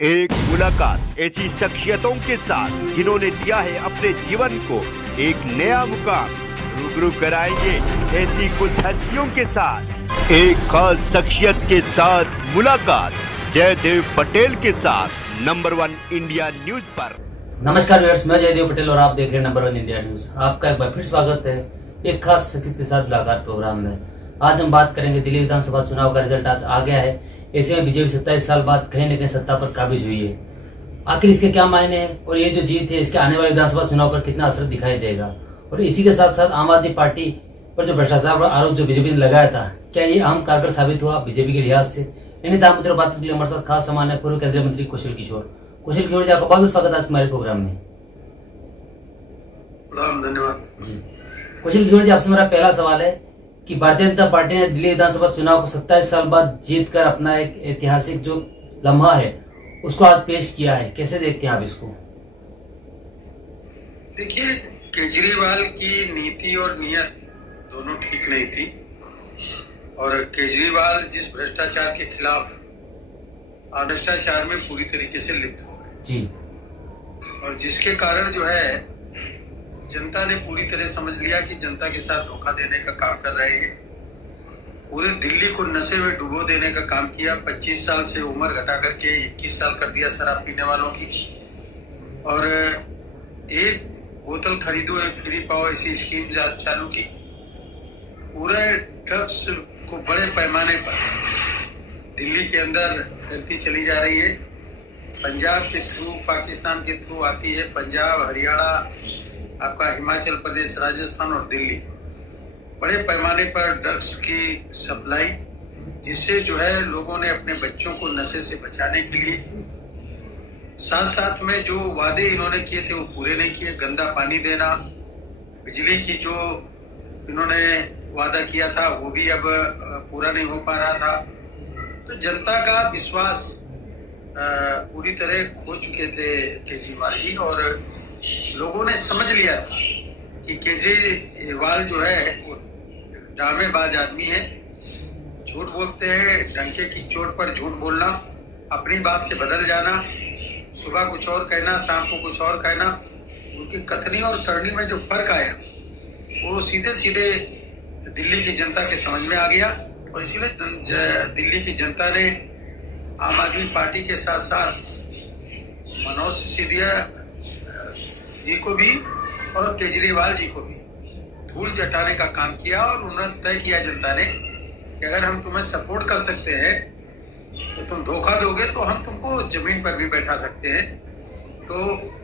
एक मुलाकात ऐसी शख्सियतों के साथ जिन्होंने दिया है अपने जीवन को एक नया मुकाम। रूबरू कराएंगे ऐसी कुछ हस्तियों के साथ एक खास शख्सियत के साथ मुलाकात जयदेव पटेल के साथ नंबर 1 इंडिया न्यूज पर। नमस्कार व्यूअर्स, मैं जयदेव पटेल और आप देख रहे हैं नंबर 1 इंडिया न्यूज। आपका एक बार फिर स्वागत है एक खास शख्सियत के साथ मुलाकात प्रोग्राम में। आज हम बात करेंगे दिल्ली विधानसभा चुनाव का रिजल्ट आज आ गया है। ऐसे में बीजेपी 27 साल बाद कहीं न कहीं सत्ता पर काबिज हुई है। आखिर इसके क्या मायने हैं और ये जो जीत है इसके आने वाले विधानसभा चुनाव पर कितना असर दिखाई देगा, और इसी के साथ साथ आम आदमी पार्टी पर जो भ्रष्टाचार पर आरोप जो बीजेपी ने लगाया था, क्या ये अहम कारगर साबित हुआ बीजेपी के लिहाज से? इन्हीं तमाम मुद्दों पर बात करने के लिए हमारे साथ खास सामान है पूर्व केंद्रीय मंत्री कुशल किशोर जी, आपका बहुत बहुत स्वागत है आज हमारे प्रोग्राम में। धन्यवाद जी कुशल किशोर जी, आपसे मेरा पहला सवाल है कि भारतीय जनता पार्टी ने दिल्ली विधानसभा चुनाव को 27 साल बाद जीत कर अपना एक ऐतिहासिक जो लम्हा है उसको आज पेश किया है। कैसे देखते हैं आप इसको? देखिए, केजरीवाल की नीति और नियत दोनों ठीक नहीं थी, और केजरीवाल जिस भ्रष्टाचार के खिलाफ भ्रष्टाचार में पूरी तरीके से लिप्त हो गए जी, और जिसके कारण जो है जनता ने पूरी तरह समझ लिया कि जनता के साथ धोखा देने का काम कर रहे हैं। पूरे दिल्ली को नशे में डुबो देने का काम किया। 25 साल से उम्र घटा करके 21 साल कर दिया शराब पीने वालों की, और एक बोतल खरीदो एक फ्री पाओ ऐसी स्कीम चालू की। पूरे ड्रग्स को बड़े पैमाने पर दिल्ली के अंदर फैलती चली जा रही है। पंजाब के थ्रू, पाकिस्तान के थ्रू आती है। पंजाब, हरियाणा, आपका हिमाचल प्रदेश, राजस्थान और दिल्ली, बड़े पैमाने पर ड्रग्स की सप्लाई, जिससे जो है लोगों ने अपने बच्चों को नशे से बचाने के लिए साथ साथ में जो वादे इन्होंने किए थे वो पूरे नहीं किए। गंदा पानी देना, बिजली की जो इन्होंने वादा किया था वो भी अब पूरा नहीं हो पा रहा था। तो जनता का विश्वास पूरी तरह खो चुके थे केजरीवाल जी, और लोगों ने समझ लिया था कि केजरीवाल जो है वो ड्रामेबाज आदमी है। झूठ बोलते हैं, डंके की चोट पर झूठ बोलना, अपनी बात से बदल जाना, सुबह कुछ और कहना, शाम को कुछ और कहना। उनकी कथनी और करनी में जो फर्क आया वो सीधे सीधे दिल्ली की जनता के समझ में आ गया, और इसीलिए दिल्ली की जनता ने आम आदमी पार्टी के साथ साथ मनोज सिसोदिया जी को भी और केजरीवाल जी को भी धूल चटाने का काम किया। और उन्होंने तय किया जनता ने कि अगर हम तुम्हें सपोर्ट कर सकते हैं तो तुम धोखा दोगे तो हम तुमको जमीन पर भी बैठा सकते हैं। तो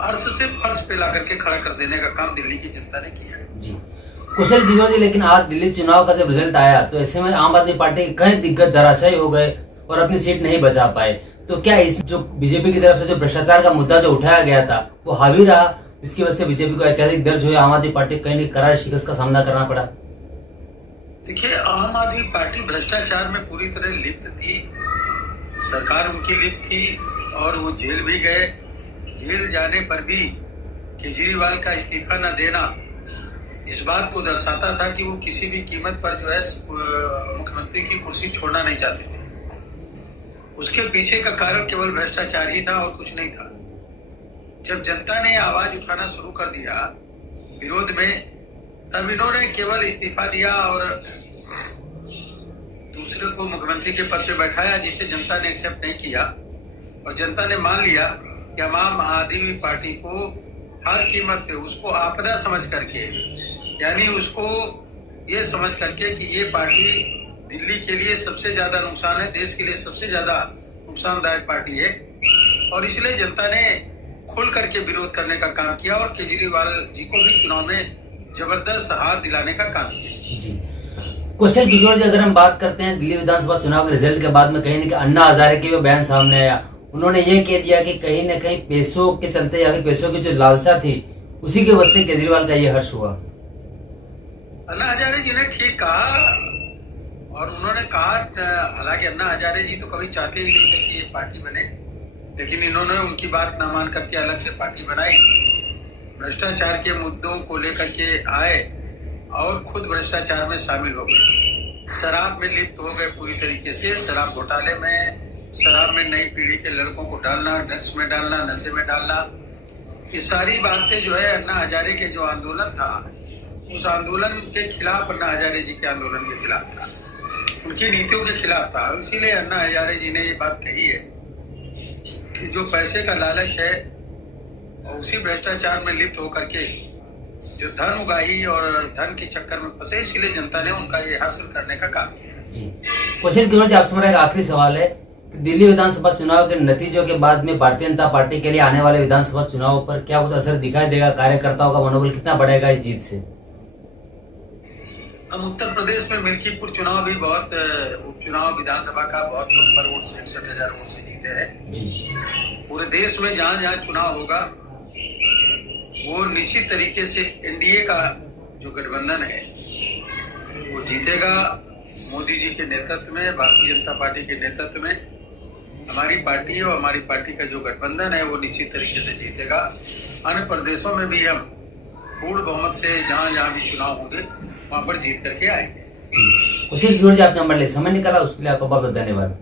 अर्श से फर्श पे ला करके खड़ा कर देने का काम दिल्ली की जनता ने किया है। जी कुशल किशोर जी, लेकिन आज दिल्ली चुनाव का जब रिजल्ट आया तो ऐसे में आम आदमी पार्टी के कई दिग्गज धराशायी हो गए और अपनी सीट नहीं बचा पाए। तो क्या इस जो बीजेपी की तरफ से जो भ्रष्टाचार का मुद्दा जो उठाया गया था वो हावी रहा, इसकी वजह से बीजेपी को ऐतिहासिक दर्ज हुई, आम आदमी पार्टी कहीं न करार शिकस्त का सामना करना पड़ा? देखिए, आम आदमी पार्टी भ्रष्टाचार में पूरी तरह लिप्त थी, सरकार उनकी लिप्त थी, और वो जेल भी गए। जेल जाने पर भी केजरीवाल का इस्तीफा न देना इस बात को दर्शाता था कि वो किसी भी कीमत पर जो है मुख्यमंत्री की कुर्सी छोड़ना नहीं चाहते थे। उसके पीछे का कारण केवल भ्रष्टाचार ही था और कुछ नहीं था। जब जनता ने आवाज उठाना शुरू कर दिया विरोध में, तब इन्होंने केवल इस्तीफा दिया और दूसरे को मुख्यमंत्री के पद पे बैठाया, जिसे जनता ने एक्सेप्ट नहीं किया। और जनता ने मान लिया कि आम आदमी पार्टी को हर कीमत पे उसको आपदा समझ करके, यानी उसको ये समझ करके कि ये पार्टी दिल्ली के लिए सबसे ज्यादा नुकसान है, देश के लिए सबसे ज्यादा नुकसानदायक पार्टी है, और इसलिए जनता ने खुल करके विरोध करने का काम किया और केजरीवाल जी को भी चुनाव में जबरदस्त हार दिलाने का काम किया। जी कुशल किशोर जी, अगर हम बात करते हैं दिल्ली विधानसभा चुनाव के रिजल्ट के बाद में कहीं न कहीं अन्ना हजारे के बयान सामने आया। उन्होंने ये कह दिया कि कहीं न कहीं पैसों के चलते या फिर पैसों की जो लालसा थी उसी की वजह से केजरीवाल का ये हर्ष हुआ। अन्ना हजारे जी ने ठीक कहा, और उन्होंने कहा, हालांकि अन्ना हजारे जी तो कभी चाहते ही नहीं थे कि ये पार्टी बने, लेकिन इन्होंने उनकी बात न मान करके अलग से पार्टी बनाई। भ्रष्टाचार के मुद्दों को लेकर के आए और खुद भ्रष्टाचार में शामिल हो गए, शराब में लिप्त हो गए पूरी तरीके से। शराब घोटाले में शराब में नई पीढ़ी के लड़कों को डालना, ड्रग्स में डालना, नशे में डालना, ये सारी बातें जो है अन्ना हजारे के जो आंदोलन था, उस आंदोलन के खिलाफ, अन्ना हजारे जी के आंदोलन के खिलाफ था, उनकी नीतियों के खिलाफ था। इसीलिए अन्ना हजारे जी ने ये बात कही है कि जो पैसे का लालच है और उसी भ्रष्टाचार में लिप्त होकर के जो धन उगाही और धन के चक्कर में फंसे, इसलिए जनता ने उनका ये हासिल करने का काम किया। जी क्वेश्चन किशोर जी, आपसे मेरा एक आखिरी सवाल है कि दिल्ली विधानसभा चुनाव के नतीजों के बाद में भारतीय जनता पार्टी के लिए आने वाले विधानसभा चुनाव पर क्या कुछ असर दिखाई देगा? कार्यकर्ताओं का मनोबल कितना बढ़ेगा इस जीत से? हम उत्तर प्रदेश में मिल्कीपुर चुनाव भी बहुत उपचुनाव विधानसभा का बहुत नंबर वोट से 61,000 वोट से जीते हैं। पूरे देश में जहां जहां चुनाव होगा वो निश्चित तरीके से एनडीए का जो गठबंधन है वो जीतेगा। मोदी जी के नेतृत्व में, भारतीय जनता पार्टी के नेतृत्व में हमारी पार्टी और हमारी पार्टी का जो गठबंधन है वो निश्चित तरीके से जीतेगा। अन्य प्रदेशों में भी हम पूर्ण बहुमत से जहां जहां भी चुनाव होंगे वहां पर जीत करके आएंगे। क्वेश्चन किशोर जी, आपने हमारे लिए समय निकाला, उसके लिए आपका बहुत बहुत धन्यवाद।